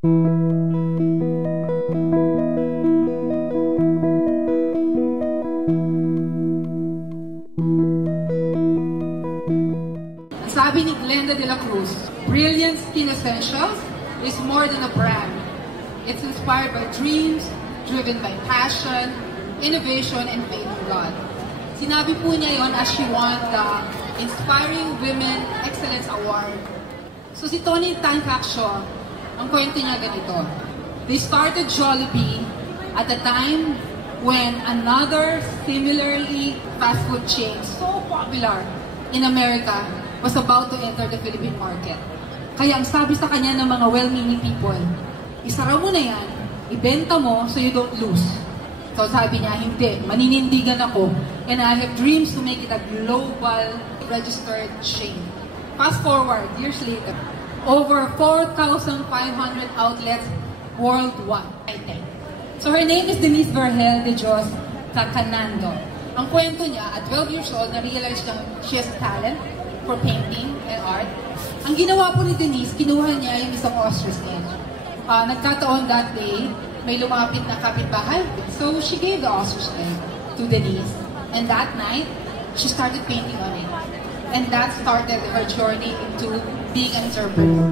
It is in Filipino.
Sabi ni Glenda de la Cruz, Brilliant Skin Essentials is more than a brand. It's inspired by dreams, driven by passion, innovation, and faith in God. Sinabi po niya yon as she won the Inspiring Women Excellence Award. So si Tony Tan Caccio, ang kwento niya ganito. They started Jollibee at a time when another similarly fast food chain, so popular in America, was about to enter the Philippine market. Kaya ang sabi sa kanya ng mga well-meaning people, isara mo na yan, ibenta mo so you don't lose. So sabi niya, hindi, maninindigan ako, and I have dreams to make it a global registered chain. Fast forward, years later, over 4,500 outlets worldwide, I think. So her name is Denise Vergel de Dios Cacanando. Ang kwento niya, at 12 years old, na-realize niya she has talent for painting and art. Ang ginawa po ni Denise, kinuha niya yung isang ostrich egg. Nagkataon that day, may lumapit na kapitbahay. So she gave the ostrich egg to Denise. And that night, she started painting on it. And that started her journey into being an interpreter.